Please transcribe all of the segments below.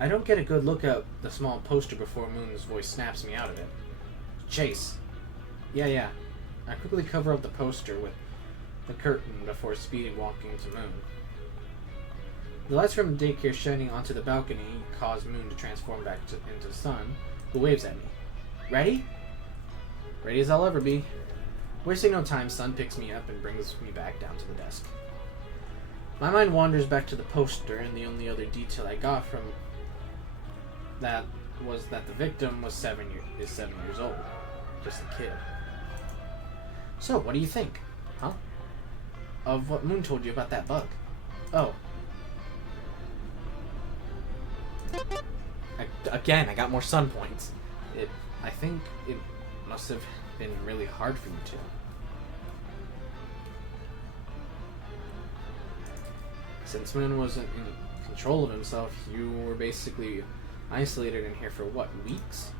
I don't get a good look at the small poster before Moon's voice snaps me out of it. Chase. Yeah. I quickly cover up the poster with the curtain before speedy walking to Moon. The lights from the daycare shining onto the balcony cause Moon to transform back into Sun, who waves at me. Ready? Ready as I'll ever be. Wasting no time, Sun picks me up and brings me back down to the desk. My mind wanders back to the poster, and the only other detail I got from that was that the victim was 7 years old. Just a kid. So, what do you think? Huh? Of what Moon told you about that bug. Oh. Again, I got more Sun points. I think it must have been really hard for you two. Since Moon wasn't in control of himself, you were basically isolated in here for what, weeks?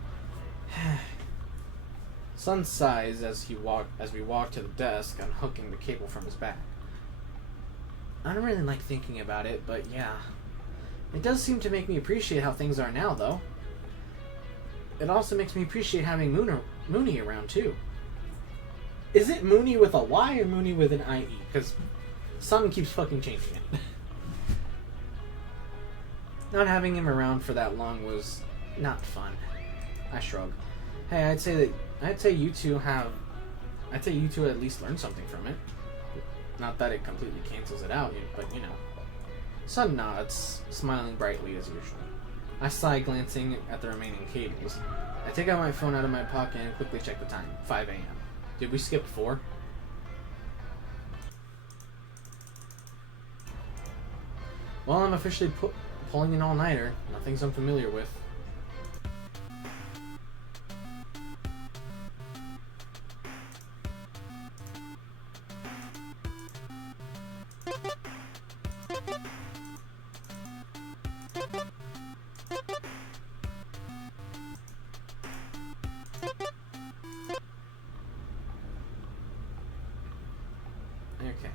Sun sighs as we walk to the desk, unhooking the cable from his back. I don't really like thinking about it, but yeah. It does seem to make me appreciate how things are now, though. It also makes me appreciate having Mooney around, too. Is it Mooney with a Y or Mooney with an IE? Because Sun keeps fucking changing it. Not having him around for that long was not fun. I shrug. Hey, I'd say you two at least learned something from it. Not that it completely cancels it out, but you know. Sun nods, smiling brightly as usual. I sigh, glancing at the remaining cables. I take out my phone out of my pocket and quickly check the time. 5 a.m. Did we skip 4? Well, I'm officially pulling an all-nighter. Nothing's unfamiliar with. Okay.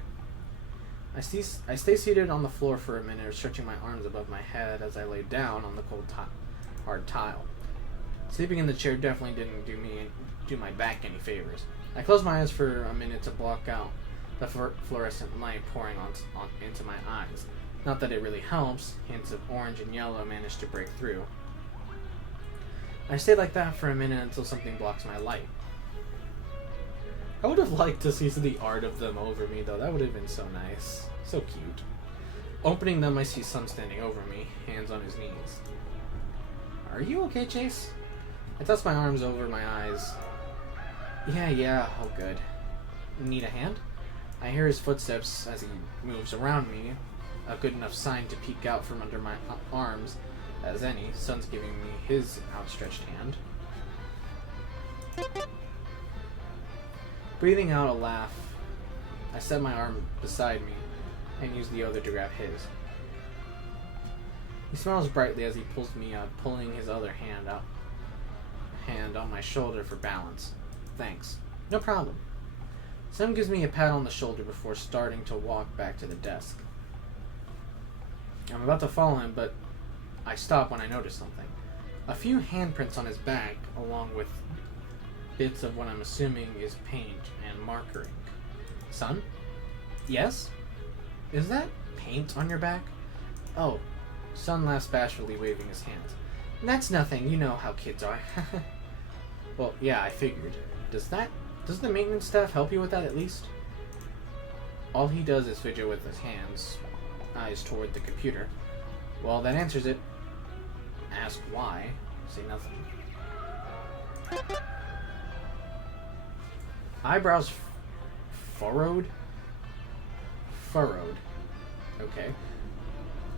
I stay seated on the floor for a minute, stretching my arms above my head as I lay down on the cold, hard tile. Sleeping in the chair definitely didn't do my back any favors. I closed my eyes for a minute to block out the fluorescent light pouring into my eyes. Not that it really helps. Hints of orange and yellow managed to break through. I stayed like that for a minute until something blocks my light. I would have liked to see the art of them over me, though. That would have been so nice. So cute. Opening them, I see Sun standing over me, hands on his knees. Are you okay, Chase? I toss my arms over my eyes. Yeah, all good. Need a hand? I hear his footsteps as he moves around me, a good enough sign to peek out from under my arms as any. Sun's giving me his outstretched hand. Breathing out a laugh, I set my arm beside me and use the other to grab his. He smiles brightly as he pulls me up, pulling his other hand on my shoulder for balance. Thanks. No problem. Sam gives me a pat on the shoulder before starting to walk back to the desk. I'm about to follow him, but I stop when I notice something. A few handprints on his back, along with bits of what I'm assuming is paint and marker ink. Sun? Yes? Is that paint on your back? Oh, Sun laughs bashfully, waving his hands. That's nothing, you know how kids are. Well, yeah, I figured. Does the maintenance staff help you with that at least? All he does is fidget with his hands, eyes toward the computer. Well, that answers it. Ask why, say nothing. Eyebrows furrowed? Furrowed. Okay.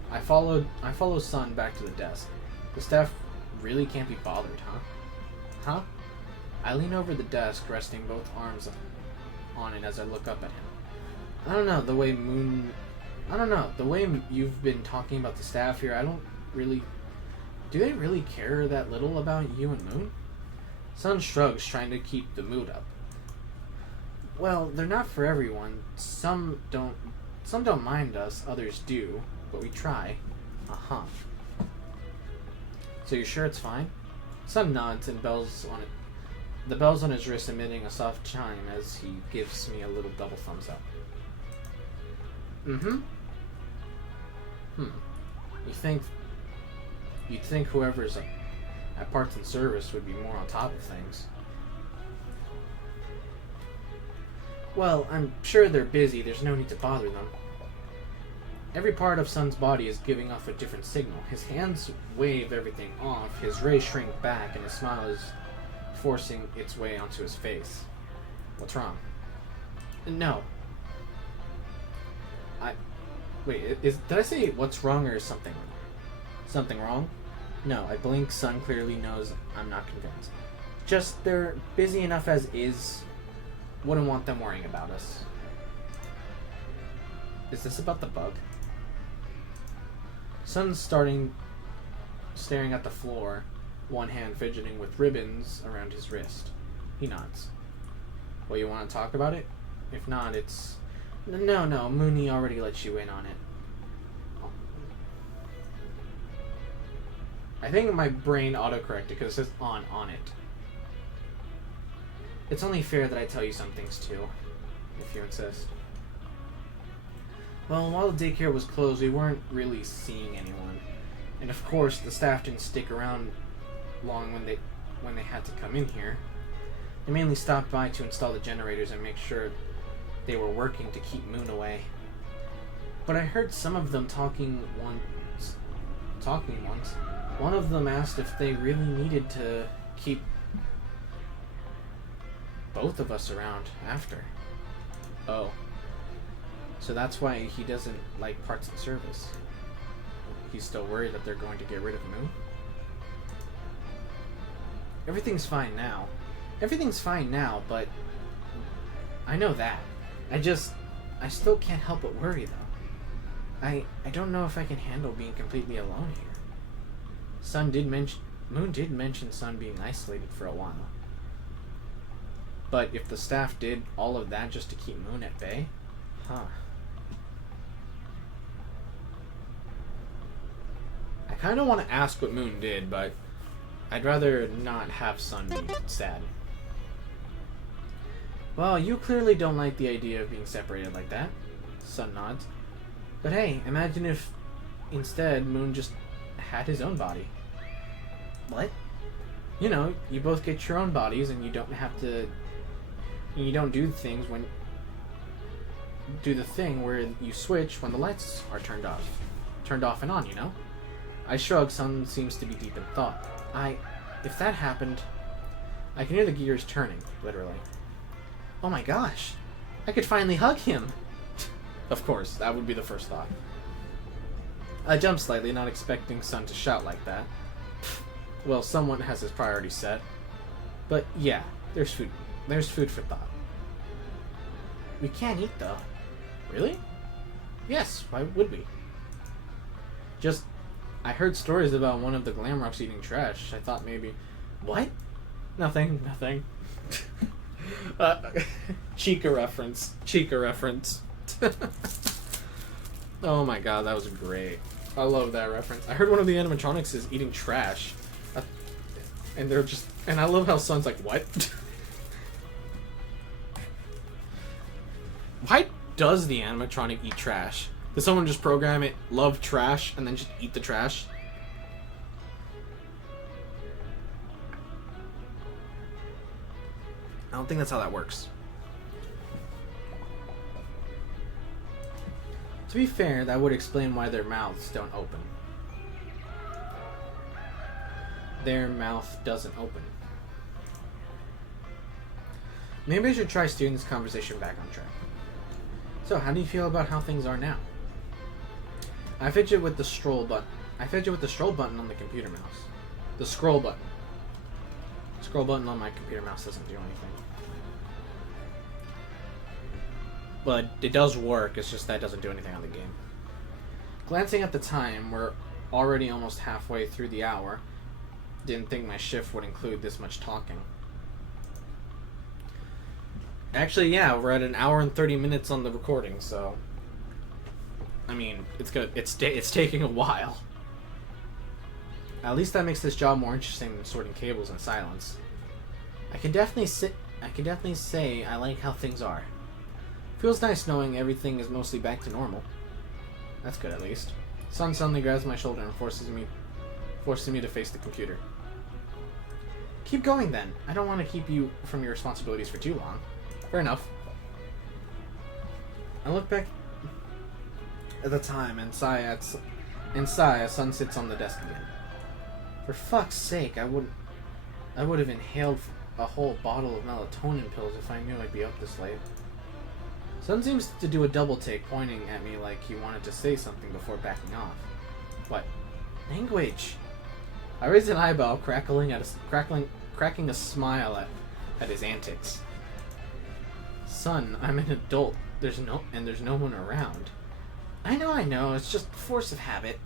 I follow Sun back to the desk. The staff really can't be bothered, huh? Huh? I lean over the desk, resting both arms on it as I look up at him. I don't know, the way you've been talking about the staff here, do they really care that little about you and Moon? Sun shrugs, trying to keep the mood up. Well, they're not for everyone. Some don't mind us, others do, but we try. Uh-huh. So you're sure it's fine? Sun nods and the bells on his wrist emitting a soft chime as he gives me a little double thumbs up. Mm-hmm. You'd think whoever's at parts and service would be more on top of things. Well, I'm sure they're busy. There's no need to bother them. Every part of Sun's body is giving off a different signal. His hands wave everything off, his rays shrink back, and his smile is forcing its way onto his face. What's wrong? No. Did I say what's wrong or is something wrong? Something wrong? No, I blink. Sun clearly knows I'm not convinced. Just, they're busy enough as is. Wouldn't want them worrying about us. Is this about the bug? Sun's staring at the floor, one hand fidgeting with ribbons around his wrist. He nods. Well, you want to talk about it? If not, it's... No, Mooney already let you in on it. I think my brain autocorrected because it says on it. It's only fair that I tell you some things too, if you insist. Well, while the daycare was closed, we weren't really seeing anyone. And of course, the staff didn't stick around long when they had to come in here. They mainly stopped by to install the generators and make sure they were working to keep Moon away. But I heard some of them talking once. One of them asked if they really needed to keep both of us around after. Oh. So that's why he doesn't like parts and service. He's still worried that they're going to get rid of Moon? Everything's fine now. Everything's fine now, but I know that. I still can't help but worry, though. I don't know if I can handle being completely alone here. Moon did mention Sun being isolated for a while. But if the staff did all of that just to keep Moon at bay? Huh. I kind of want to ask what Moon did, but I'd rather not have Sun be sad. Well, you clearly don't like the idea of being separated like that. Sun nods. But hey, imagine if instead Moon just had his own body. What? You know, you both get your own bodies and you don't have to... You don't do things when... Do the thing where you switch when the lights are turned off. Turned off and on, you know? I shrug. Sun seems to be deep in thought. If that happened... I can hear the gears turning, literally. Oh my gosh! I could finally hug him! Of course, that would be the first thought. I jumped slightly, not expecting Sun to shout like that. Well, someone has his priorities set. But yeah, there's food. There's food for thought. We can't eat, though. Really? Yes, why would we? Just, I heard stories about one of the Glamrocks eating trash. I thought maybe... What? Nothing. Chica reference. Oh my god, that was great. I love that reference. I heard one of the animatronics is eating trash. And they're just... And I love how Sun's like, what? Why does the animatronic eat trash? Does someone just program it, love trash, and then just eat the trash? I don't think that's how that works. To be fair, that would explain why their mouths don't open. Their mouth doesn't open. Maybe I should try steering this conversation back on track. So, how do you feel about how things are now? I fidget with the scroll button. On the computer mouse. The scroll button. Scroll button on my computer mouse doesn't do anything. But it does work, it's just that it doesn't do anything on the game. Glancing at the time, we're already almost halfway through the hour. Didn't think my shift would include this much talking. Actually, yeah, we're at an hour and 30 minutes on the recording, so... I mean, it's taking a while. At least that makes this job more interesting than sorting cables in silence. I can definitely say I like how things are. Feels nice knowing everything is mostly back to normal. That's good, at least. Sun suddenly grabs my shoulder and forcing me to face the computer. Keep going then. I don't want to keep you from your responsibilities for too long. Fair enough. I look back at the time and sigh as Sun sits on the desk again. For fuck's sake, I would have inhaled a whole bottle of melatonin pills if I knew I'd be up this late. Sun seems to do a double take, pointing at me like he wanted to say something before backing off. What? Language! I raised an eyebrow, cracking a smile at his antics. Sun, I'm an adult. There's no one around. I know. It's just force of habit.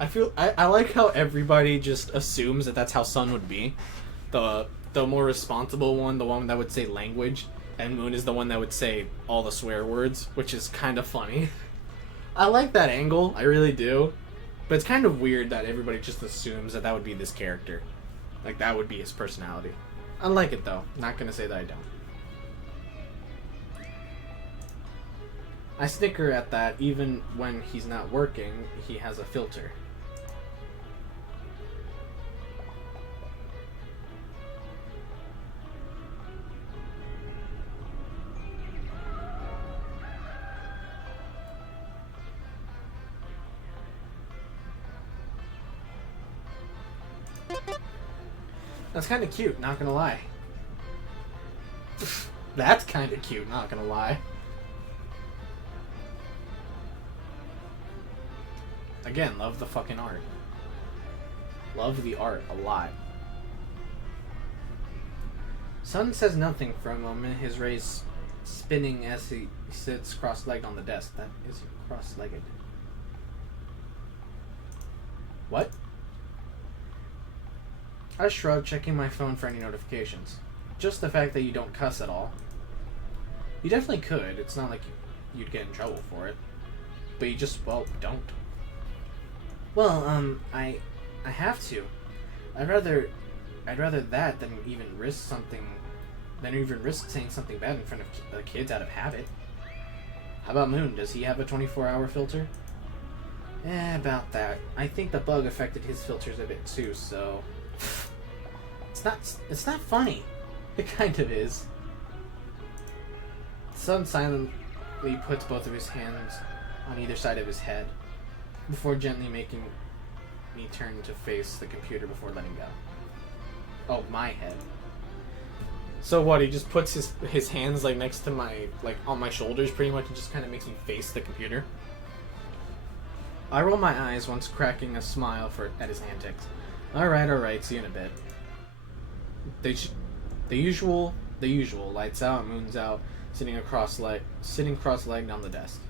I like how everybody just assumes that that's how Sun would be. The more responsible one, the one that would say language, and Moon is the one that would say all the swear words, which is kind of funny. I like that angle, I really do. But it's kind of weird that everybody just assumes that would be this character. Like, that would be his personality. I like it, though. Not gonna say that I don't. I snicker at that even when he's not working, he has a filter. That's kind of cute, not gonna lie. That's kind of cute, not gonna lie. Again, love the fucking art. Love the art a lot. Sun says nothing for a moment, his rays spinning as he sits cross-legged on the desk. That is cross-legged. What? I shrug, checking my phone for any notifications. Just the fact that you don't cuss at all. You definitely could. It's not like you'd get in trouble for it. But you just, well, don't. Well, I have to. I'd rather that than even risk saying something bad in front of the kids out of habit. How about Moon? Does he have a 24-hour filter? About that. I think the bug affected his filters a bit too, so... It's not funny. It kind of is. Sun silently puts both of his hands on either side of his head before gently making me turn to face the computer before letting go. Oh, my head. So what, he just puts his hands like next to my, like on my shoulders pretty much, and just kind of makes me face the computer? I roll my eyes, once cracking a smile at his antics. Alright, see you in a bit. The usual, lights out, moon's out, sitting cross-legged on the desk.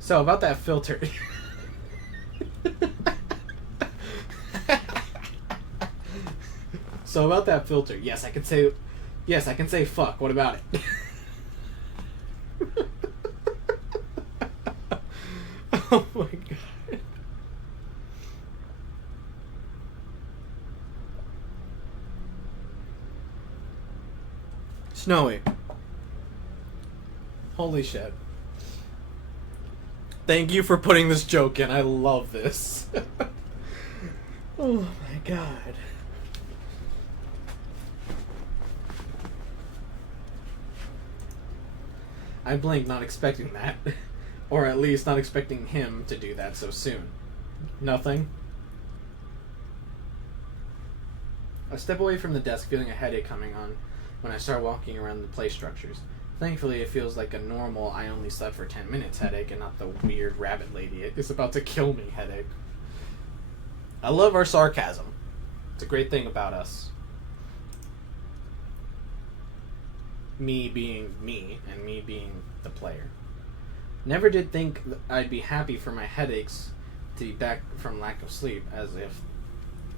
So, about that filter. Yes, I can say fuck. What about it? Oh my god. Snowy. Holy shit. Thank you for putting this joke in. I love this. Oh my god. I blinked, not expecting that. Or at least not expecting him to do that so soon. Nothing? I step away from the desk, feeling a headache coming on when I start walking around the play structures. Thankfully, it feels like a normal I only slept for 10 minutes headache and not the weird rabbit lady it's about to kill me headache. I love our sarcasm. It's a great thing about us. Me being me, and me being the player. Never did think I'd be happy for my headaches to be back from lack of sleep, as if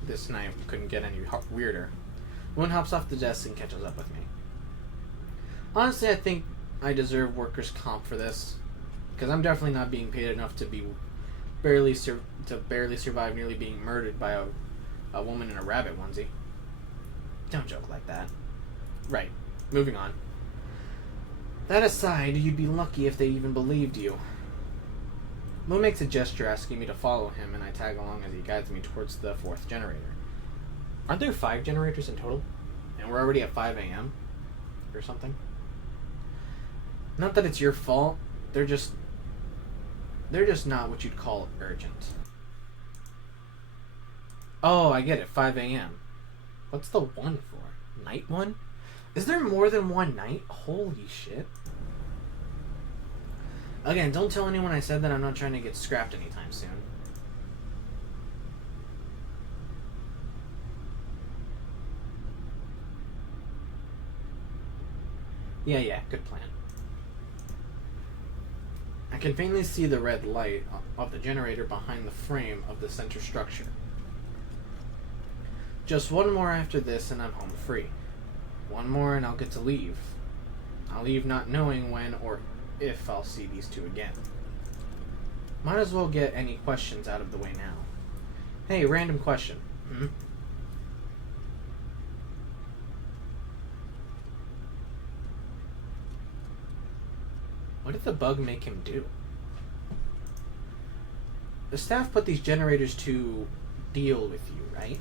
this night couldn't get any weirder. Moon hops off the desk and catches up with me. Honestly, I think I deserve workers' comp for this. Because I'm definitely not being paid enough to be barely survive nearly being murdered by a woman in a rabbit onesie. Don't joke like that. Right. Moving on. That aside, you'd be lucky if they even believed you. Moon makes a gesture asking me to follow him, and I tag along as he guides me towards the 4th generator. Aren't there 5 generators in total? And we're already at 5 a.m.? Or something? Not that it's your fault. They're just not what you'd call urgent. Oh, I get it. 5 a.m. What's the 1 for? Night 1? Is there more than one night? Holy shit. Again, don't tell anyone I said that. I'm not trying to get scrapped anytime soon. Yeah, good plan. I can faintly see the red light of the generator behind the frame of the center structure. Just one more after this and I'm home free. One more and I'll get to leave. I'll leave not knowing when or if I'll see these two again. Might as well get any questions out of the way now. Hey, random question. What did the bug make him do? The staff put these generators to deal with you, right?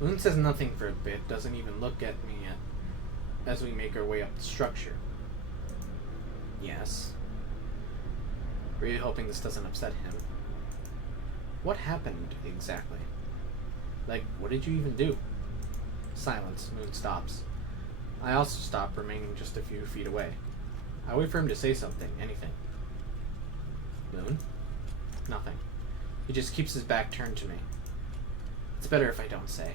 Moon says nothing for a bit, doesn't even look at me as we make our way up the structure. Yes. Really hoping this doesn't upset him. What happened exactly? Like, what did you even do? Silence. Moon stops. I also stop, remaining just a few feet away. I wait for him to say something, anything. Moon? Nothing. He just keeps his back turned to me. It's better if I don't say.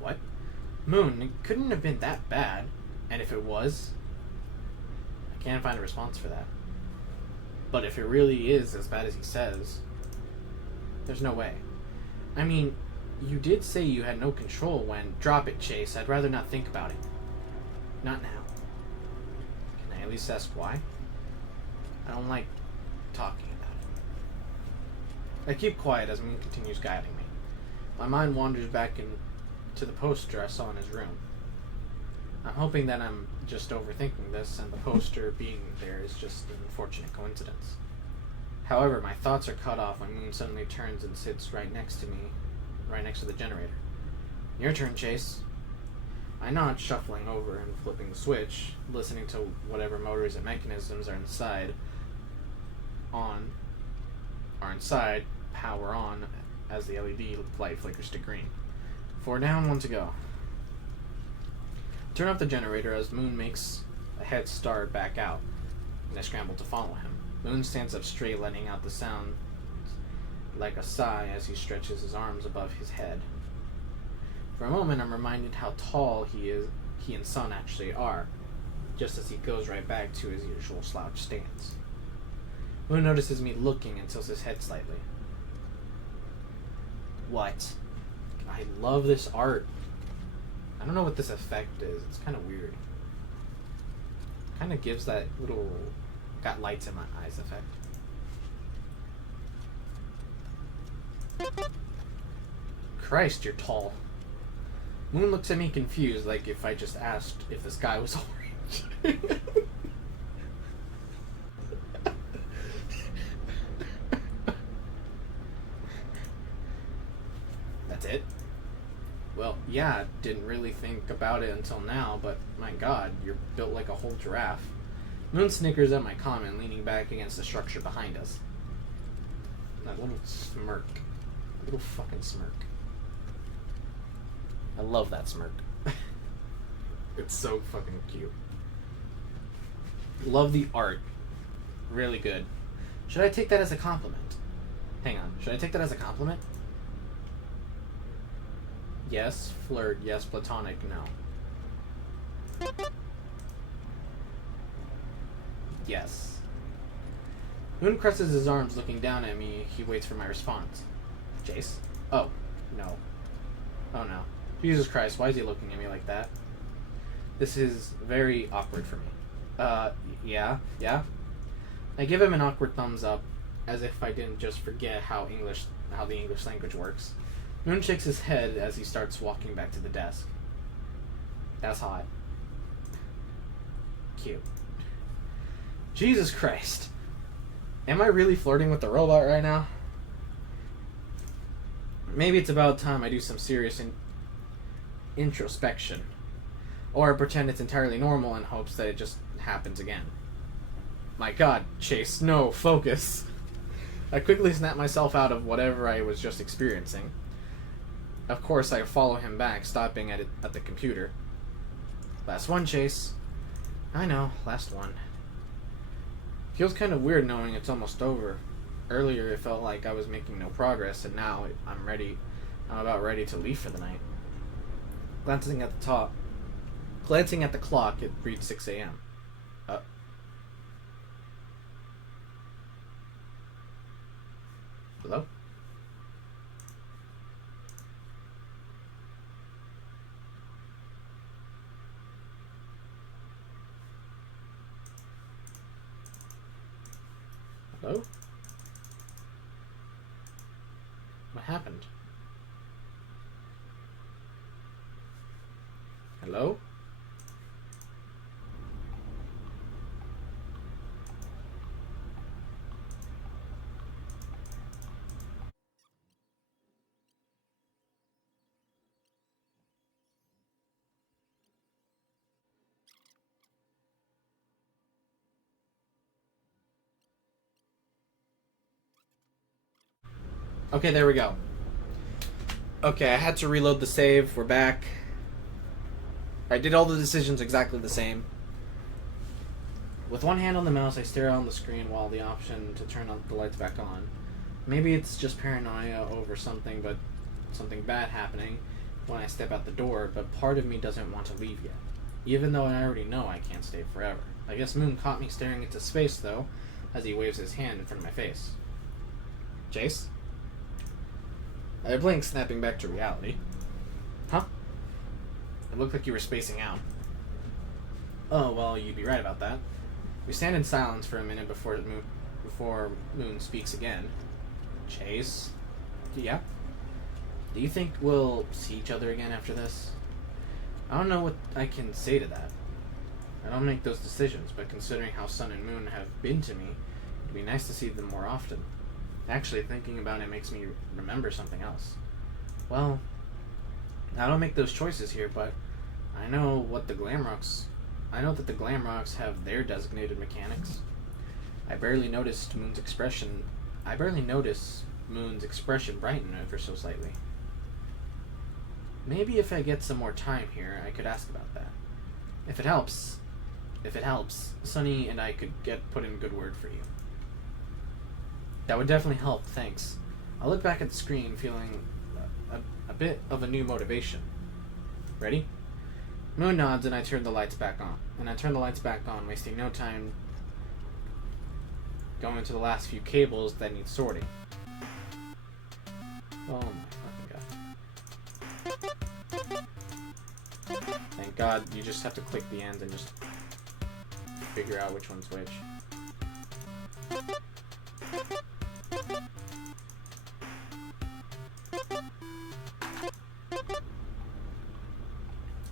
What? Moon, it couldn't have been that bad. And if it was, I can't find a response for that. But if it really is as bad as he says, there's no way. I mean, you did say you had no control when... Drop it, Chase. I'd rather not think about it. Not now. Can I at least ask why? I don't like talking about it. I keep quiet as Moon continues guiding me. My mind wanders back into the poster I saw in his room. I'm hoping that I'm just overthinking this and the poster being there is just an unfortunate coincidence. However, my thoughts are cut off when Moon suddenly turns and sits right next to me, right next to the generator. Your turn, Chase. I nod, shuffling over and flipping the switch, listening to whatever motors and mechanisms are inside, power on, as the LED light flickers to green. 4 down, 1 to go. Turn off the generator as Moon makes a head start back out, and I scramble to follow him. Moon stands up straight, letting out the sound like a sigh as he stretches his arms above his head. For a moment, I'm reminded how tall he and Sun actually are, just as he goes right back to his usual slouch stance. Moon notices me looking and tilts his head slightly. What? I love this art. I don't know what this effect is. It's kind of weird. Kind of gives that little got lights in my eyes effect. Christ, you're tall. Moon looks at me confused, like if I just asked if the sky was orange. That's it? Well, yeah, didn't really think about it until now, but my god, you're built like a whole giraffe. Moon snickers at my comment, leaning back against the structure behind us. That little smirk. That little fucking smirk. I love that smirk. It's so fucking cute. Love the art. Really good. Should I take that as a compliment? Hang on. Should I take that as a compliment? Yes. Flirt. Yes. Platonic. No. Yes. Moon crosses his arms, looking down at me. He waits for my response. Jace? Oh. No. Oh no. Jesus Christ, why is he looking at me like that? This is very awkward for me. Yeah, yeah. I give him an awkward thumbs up, as if I didn't just forget how the English language works. Moon shakes his head as he starts walking back to the desk. That's hot. Cute. Jesus Christ. Am I really flirting with the robot right now? Maybe it's about time I do some serious introspection. Or pretend it's entirely normal in hopes that it just happens again. My god, Chase, no, focus. I quickly snap myself out of whatever I was just experiencing. Of course, I follow him back, stopping at the computer. Last one, Chase. I know, last one. Feels kind of weird knowing it's almost over. Earlier, it felt like I was making no progress, and now I'm about ready to leave for the night. Glancing at the clock, it reads 6 a.m. Hello? Hello? What happened? Hello? Okay, there we go. Okay, I had to reload the save. We're back. I did all the decisions exactly the same. With one hand on the mouse, I stare out on the screen while the option to turn the lights back on. Maybe it's just paranoia over something bad happening when I step out the door, but part of me doesn't want to leave yet. Even though I already know I can't stay forever. I guess Moon caught me staring into space, though, as he waves his hand in front of my face. Chase? I blinked, snapping back to reality. Huh? It looked like you were spacing out. Oh, well, you'd be right about that. We stand in silence for a minute before Moon speaks again. Chase? Yeah? Do you think we'll see each other again after this? I don't know what I can say to that. I don't make those decisions, but considering how Sun and Moon have been to me, it'd be nice to see them more often. Actually, thinking about it makes me remember something else. Well, I don't make those choices here, but I know that the Glamrocks have their designated mechanics. I barely notice Moon's expression brighten ever so slightly. Maybe if I get some more time here, I could ask about that. If it helps, Sunny and I could put in a good word for you. That would definitely help, thanks. I look back at the screen, feeling a bit of a new motivation. Ready? Moon nods and I turn the lights back on. Wasting no time going to the last few cables that need sorting. Oh my fucking god. Thank god, you just have to click the ends and just figure out which one's which.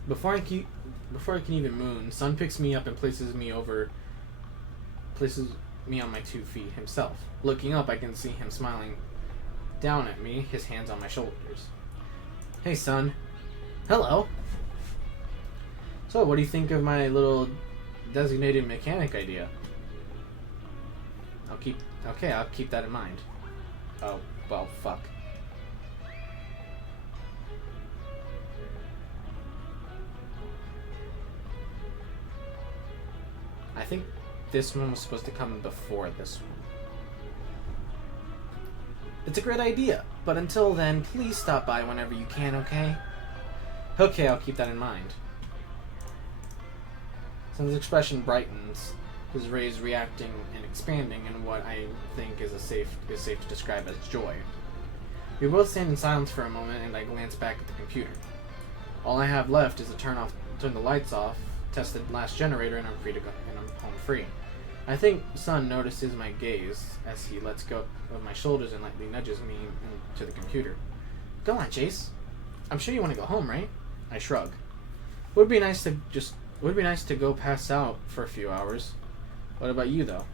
Before I can even moon, Sun picks me up and places me on my 2 feet himself. Looking up, I can see him smiling down at me, his hands on my shoulders. Hey, Sun. Hello. So, what do you think of my little designated mechanic idea? I'll keep that in mind. Oh, well, fuck. I think this one was supposed to come before this one. It's a great idea, but until then, please stop by whenever you can, okay? Okay, I'll keep that in mind. Sun's expression brightens, his rays reacting and expanding in what I think is safe to describe as joy. We both stand in silence for a moment, and I glance back at the computer. All I have left is to turn the lights off tested last generator, and I'm free to go, and I'm home free. I think Sun notices my gaze as he lets go of my shoulders and lightly nudges me into the computer. Go on, Chase. I'm sure you want to go home, right? I shrug. Would be nice to go pass out for a few hours. What about you, though?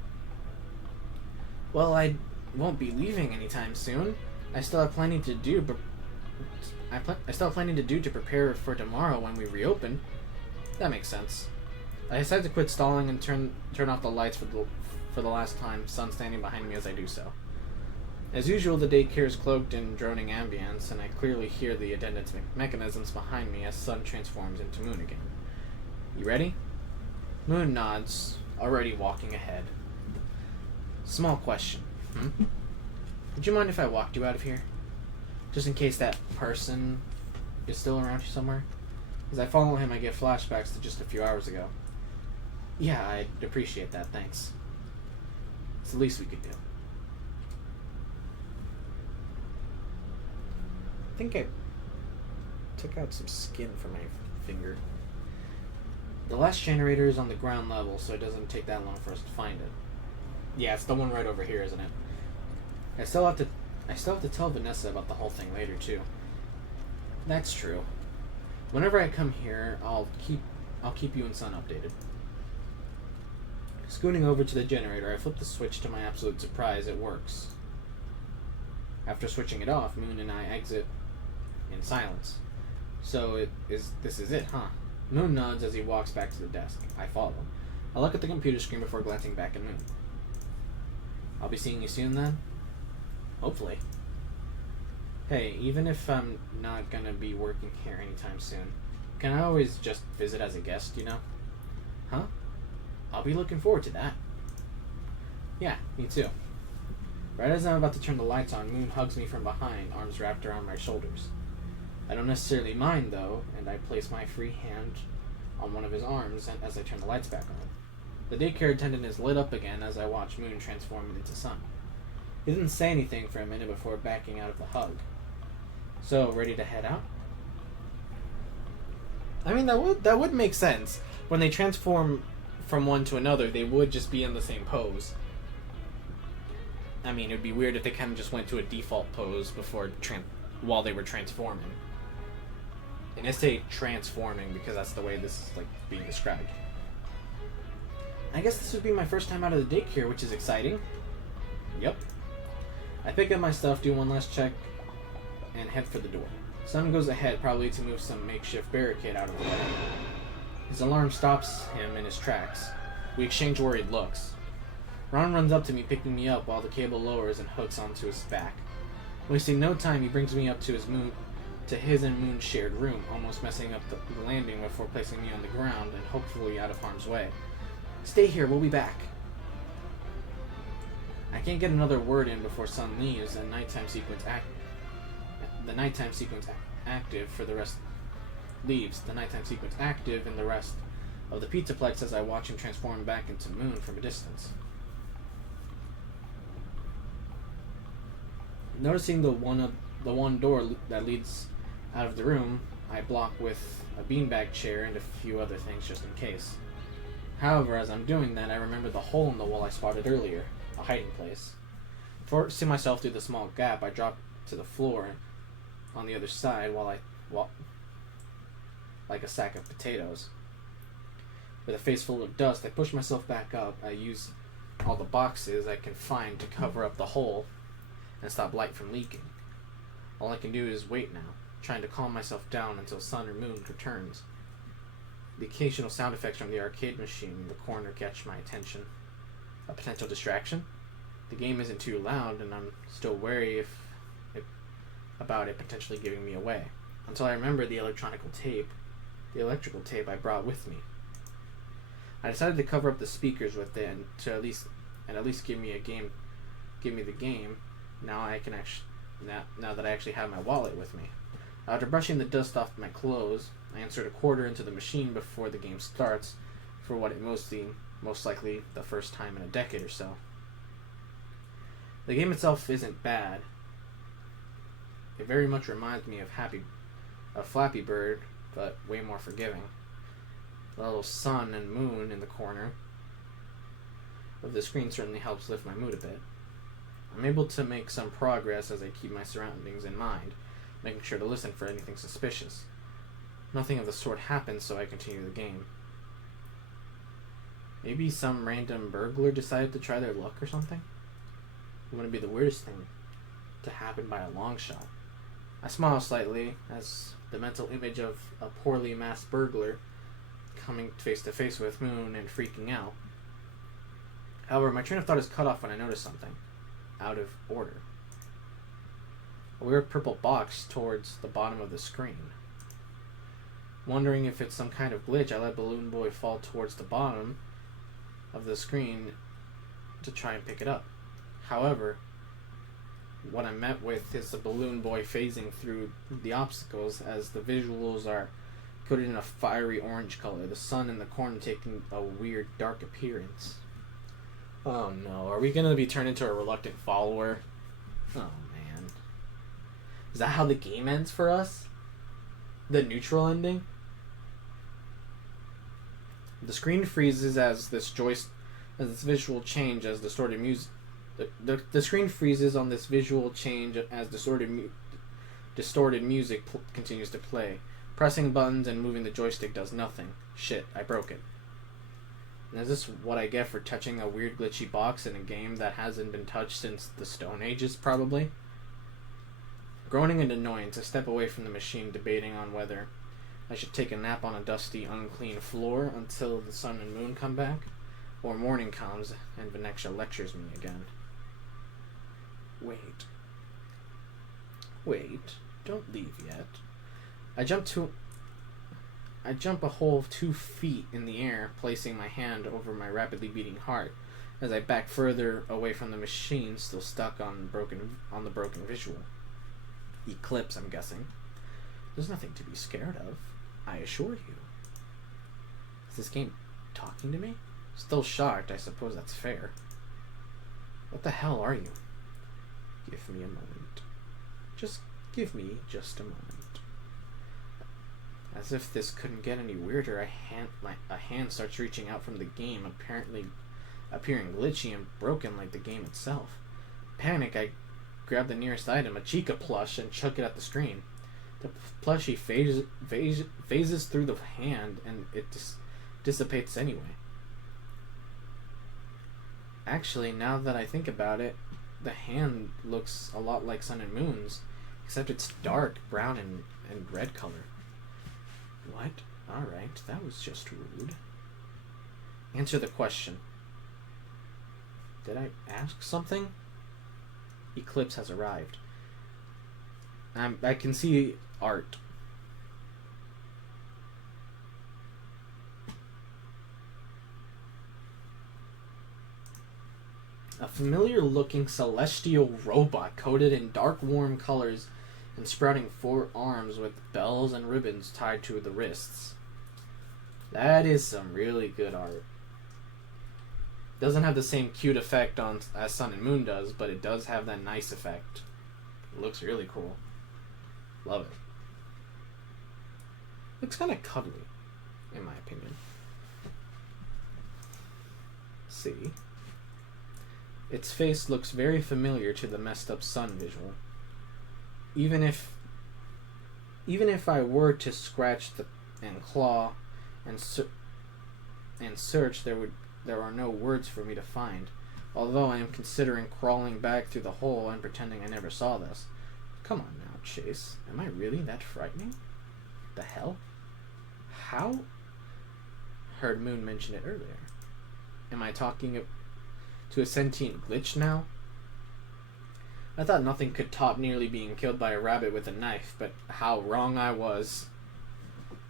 Well, I won't be leaving anytime soon. I still have plenty to do, but I still have plenty to do to prepare for tomorrow when we reopen. That makes sense. I decide to quit stalling and turn off the lights for the last time, Sun standing behind me as I do so. As usual, the daycare is cloaked in droning ambience, and I clearly hear the attendance mechanisms behind me as Sun transforms into Moon again. You ready? Moon nods, already walking ahead. Small question. Would you mind if I walked you out of here? Just in case that person is still around here somewhere? As I follow him, I get flashbacks to just a few hours ago. Yeah, I'd appreciate that, thanks. It's the least we could do. I think I took out some skin from my finger. The last generator is on the ground level, so it doesn't take that long for us to find it. Yeah, it's the one right over here, isn't it? I still have to tell Vanessa about the whole thing later, too. That's true. Whenever I come here, I'll keep you and Sun updated. Scooting over to the generator, I flip the switch. To my absolute surprise, it works. After switching it off, Moon and I exit in silence. So this is it, huh? Moon nods as he walks back to the desk. I follow. I look at the computer screen before glancing back at Moon. I'll be seeing you soon then? Hopefully. Hey, even if I'm not gonna be working here anytime soon, can I always just visit as a guest, you know? Huh? I'll be looking forward to that. Yeah, me too. Right as I'm about to turn the lights on, Moon hugs me from behind, arms wrapped around my shoulders. I don't necessarily mind, though, and I place my free hand on one of his arms as I turn the lights back on. The daycare attendant is lit up again as I watch Moon transform into Sun. He didn't say anything for a minute before backing out of the hug. So, ready to head out? I mean, that would make sense. When they transform from one to another, they would just be in the same pose. I mean, it would be weird if they kind of just went to a default pose while they were transforming. And I say transforming because that's the way this is being described. I guess this would be my first time out of the daycare, which is exciting. Yep. I pick up my stuff, do one last check, and head for the door. Sun goes ahead, probably to move some makeshift barricade out of the way. His alarm stops him in his tracks. We exchange worried looks. Ron runs up to me, picking me up while the cable lowers and hooks onto his back. Wasting no time, he brings me up to his and Moon's shared room, almost messing up the landing before placing me on the ground and hopefully out of harm's way. Stay here, we'll be back. I can't get another word in before Sun leaves, and the nighttime sequence active in the rest of the pizzaplex as I watch him transform back into Moon from a distance. Noticing the one door that leads out of the room, I block with a beanbag chair and a few other things just in case. However, as I'm doing that, I remember the hole in the wall I spotted earlier, a hiding place. Forcing myself through the small gap, I drop to the floor on the other side while I walk like a sack of potatoes. With a face full of dust, I push myself back up. I use all the boxes I can find to cover up the hole and stop light from leaking. All I can do is wait now, trying to calm myself down until Sun or Moon returns. The occasional sound effects from the arcade machine in the corner catch my attention. A potential distraction? The game isn't too loud, and I'm still wary about it potentially giving me away, until I remember the electrical tape I brought with me. I decided to cover up the speakers with it and at least give me the game. Now that I actually have my wallet with me. After brushing the dust off my clothes, I insert a quarter into the machine before the game starts, for what it most likely the first time in a decade or so. The game itself isn't bad. It very much reminds me of Flappy Bird, but way more forgiving. The little sun and moon in the corner of the screen certainly helps lift my mood a bit. I'm able to make some progress as I keep my surroundings in mind, making sure to listen for anything suspicious. Nothing of the sort happens, so I continue the game. Maybe some random burglar decided to try their luck or something? It wouldn't be the weirdest thing to happen by a long shot. I smile slightly as the mental image of a poorly masked burglar coming face to face with Moon and freaking out. However, my train of thought is cut off when I notice something out of order. A weird purple box towards the bottom of the screen. Wondering if it's some kind of glitch, I let Balloon Boy fall towards the bottom of the screen to try and pick it up. However, what I'm met with is the Balloon Boy phasing through the obstacles as the visuals are coated in a fiery orange color, the sun in the corner taking a weird dark appearance. Oh no, are we going to be turned into a reluctant follower? Oh man. Is that how the game ends for us? The neutral ending? The screen freezes as this visual change as distorted music. The screen freezes on this visual change as distorted music continues to play. Pressing buttons and moving the joystick does nothing. Shit, I broke it. And is this what I get for touching a weird glitchy box in a game that hasn't been touched since the Stone Ages, probably? Groaning in annoyance, I step away from the machine, debating on whether I should take a nap on a dusty, unclean floor until the sun and moon come back, or morning comes and Venetia lectures me again. Wait, don't leave yet. I jump a whole 2 feet in the air, placing my hand over my rapidly beating heart as I back further away from the machine, still stuck on the broken visual. Eclipse, I'm guessing. There's nothing to be scared of, I assure you. Is this game talking to me? Still shocked, I suppose that's fair. What the hell are you? Give me a moment. Just give me just a moment. As if this couldn't get any weirder, a hand starts reaching out from the game, apparently appearing glitchy and broken like the game itself. Panic, I grab the nearest item, a Chica plush, and chuck it at the screen. The plushie phases through the hand, and it dissipates anyway. Actually, now that I think about it, the hand looks a lot like Sun and Moon's, except it's dark brown and red color. What? Alright, that was just rude. Answer the question. Did I ask something? Eclipse has arrived. I can see art. A familiar-looking celestial robot coated in dark, warm colors and sprouting 4 arms with bells and ribbons tied to the wrists. That is some really good art. Doesn't have the same cute effect as Sun and Moon does, but it does have that nice effect. It looks really cool. Love it. Looks kind of cuddly, in my opinion. See? Its face looks very familiar to the messed up sun visual. Even if I were to scratch and claw and search, there are no words for me to find. Although I am considering crawling back through the hole and pretending I never saw this. Come on now, Chase. Am I really that frightening? The hell? How? Heard Moon mention it earlier. Am I talking to a sentient glitch now? I thought nothing could top nearly being killed by a rabbit with a knife, but how wrong I was.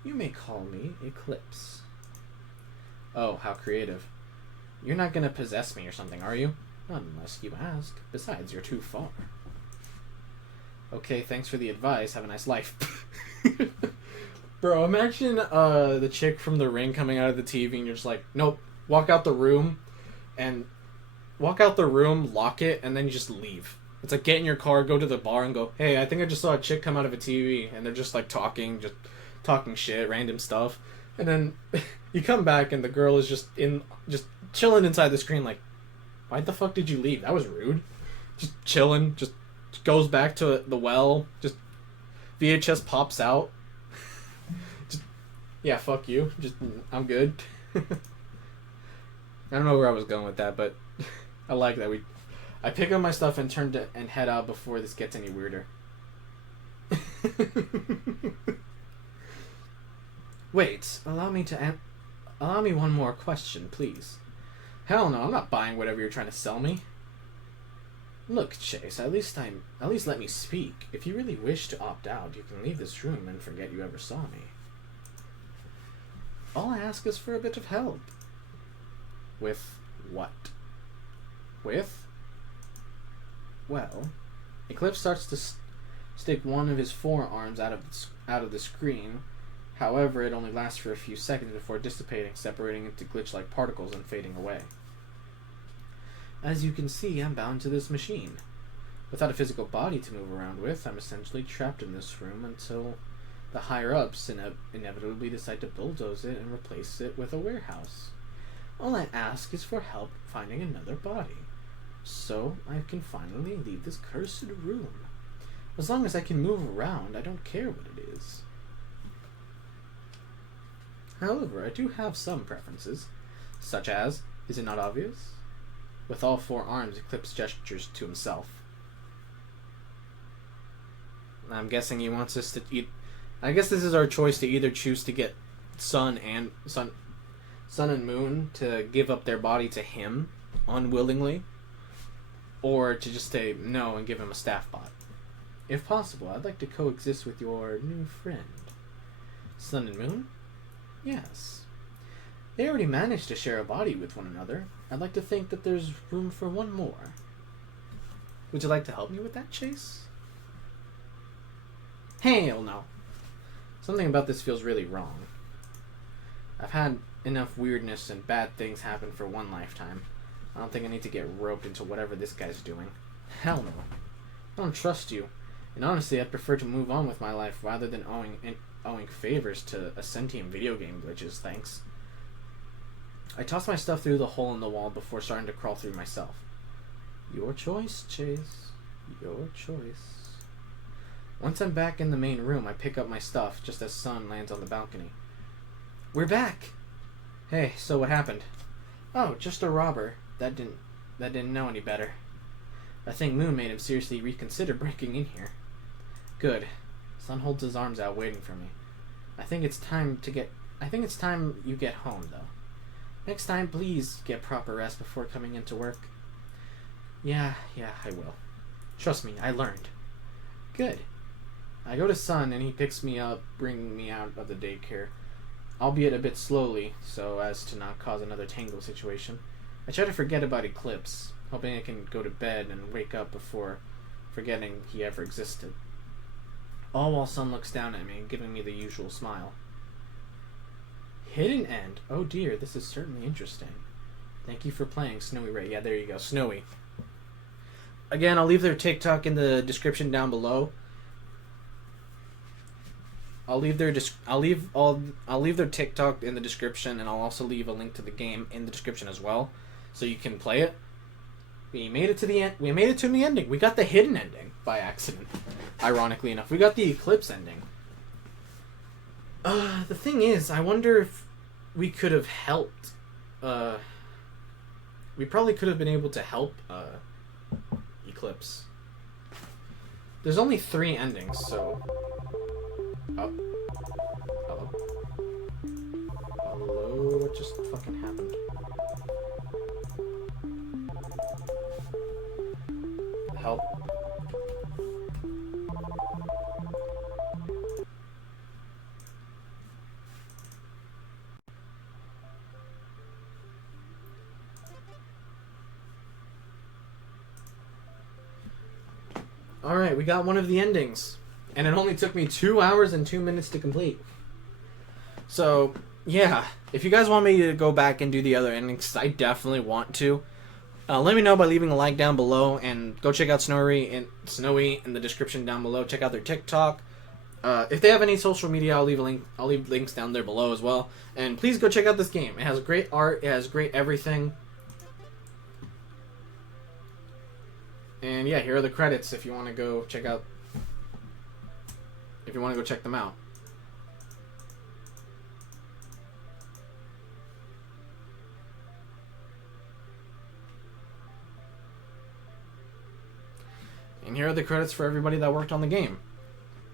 You may call me Eclipse. Oh, how creative. You're not gonna possess me or something, are you? Not unless you ask. Besides, you're too far. Okay, thanks for the advice. Have a nice life. Bro, imagine the chick from The Ring coming out of the TV and you're just like, nope, walk out the room, lock it, and then you just leave. It's like get in your car, go to the bar, and go, hey, I think I just saw a chick come out of a TV, and they're just like talking shit, random stuff. And then you come back and the girl is just chilling inside the screen like, why the fuck did you leave? That was rude. Just chilling, just goes back to the well, just VHS pops out. Just, yeah, fuck you. Just, I'm good. I don't know where I was going with that, but I like that I pick up my stuff and and head out before this gets any weirder. Wait, allow me one more question, please. Hell no, I'm not buying whatever you're trying to sell me. Look, Chase, at least let me speak. If you really wish to opt out, you can leave this room and forget you ever saw me. All I ask is for a bit of help. With what? With? Well, Eclipse starts to stick one of his forearms out of the screen. However, it only lasts for a few seconds before dissipating, separating into glitch-like particles and fading away. As you can see, I'm bound to this machine. Without a physical body to move around with, I'm essentially trapped in this room until the higher-ups inevitably decide to bulldoze it and replace it with a warehouse. All I ask is for help finding another body, so I can finally leave this cursed room. As long as I can move around, I don't care what it is. However, I do have some preferences, such as, is it not obvious? With all four arms, Eclipse gestures to himself. I'm guessing he wants us to eat. I guess this is our choice to either choose to get Sun and Moon to give up their body to him unwillingly, or to just say no and give him a staff bot. If possible, I'd like to coexist with your new friend. Sun and Moon? Yes. They already managed to share a body with one another. I'd like to think that there's room for one more. Would you like to help me with that, Chase? Hell no. Something about this feels really wrong. I've had enough weirdness and bad things happen for one lifetime. I don't think I need to get roped into whatever this guy's doing. Hell no. I don't trust you. And honestly, I'd prefer to move on with my life rather than owing favors to a sentient video game glitches, thanks. I tossed my stuff through the hole in the wall before starting to crawl through myself. Your choice, Chase. Your choice. Once I'm back in the main room, I pick up my stuff just as Sun lands on the balcony. We're back! Hey, so what happened? Oh, just a robber. That didn't know any better. I think Moon made him seriously reconsider breaking in here. Good. Sun holds his arms out waiting for me. I think it's time you get home, though. Next time, please get proper rest before coming into work. Yeah, I will. Trust me, I learned. Good. I go to Sun and he picks me up, bringing me out of the daycare, albeit a bit slowly, so as to not cause another tangle situation. I try to forget about Eclipse, hoping I can go to bed and wake up before forgetting he ever existed. All while Sun looks down at me, giving me the usual smile. Hidden End. Oh dear, this is certainly interesting. Thank you for playing, Snowyrey. Yeah, there you go, Snowy. Again, I'll leave their TikTok in the description down below. I'll leave their TikTok in the description, and I'll also leave a link to the game in the description as well, so you can play it. We made it to the end. We made it to the ending. We got the hidden ending by accident. Ironically enough, we got the Eclipse ending. The thing is, I wonder if we could have helped. We probably could have been able to help Eclipse. There's only 3 endings, so. Oh. Hello? Hello? What just fucking happened? Help. Alright, we got one of the endings. And it only took me 2 hours and 2 minutes to complete. So, yeah. If you guys want me to go back and do the other endings, I definitely want to. Let me know by leaving a like down below. And go check out Snowy in the description down below. Check out their TikTok. If they have any social media, I'll leave a link. I'll leave links down there below as well. And please go check out this game. It has great art. It has great everything. And yeah, here are the credits if you want to go check out. If you want to go check them out. And here are the credits for everybody that worked on the game.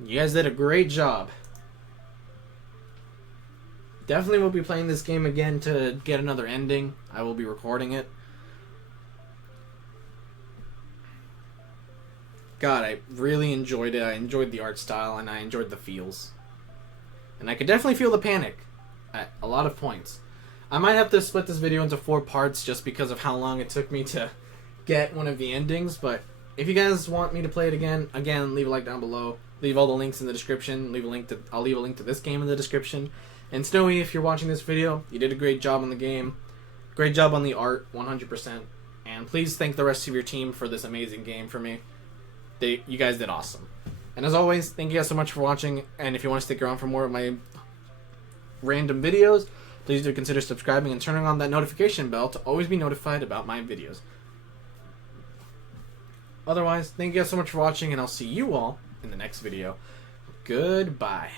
You guys did a great job. Definitely will be playing this game again to get another ending. I will be recording it. God, I really enjoyed it. I enjoyed the art style and I enjoyed the feels. And I could definitely feel the panic at a lot of points. I might have to split this video into 4 parts just because of how long it took me to get one of the endings, but if you guys want me to play it again, leave a like down below. Leave all the links in the description. I'll leave a link to this game in the description. And Snowy, if you're watching this video, you did a great job on the game. Great job on the art, 100%. And please thank the rest of your team for this amazing game for me. You guys did awesome. And as always, thank you guys so much for watching. And if you want to stick around for more of my random videos, please do consider subscribing and turning on that notification bell to always be notified about my videos. Otherwise, thank you guys so much for watching, and I'll see you all in the next video. Goodbye.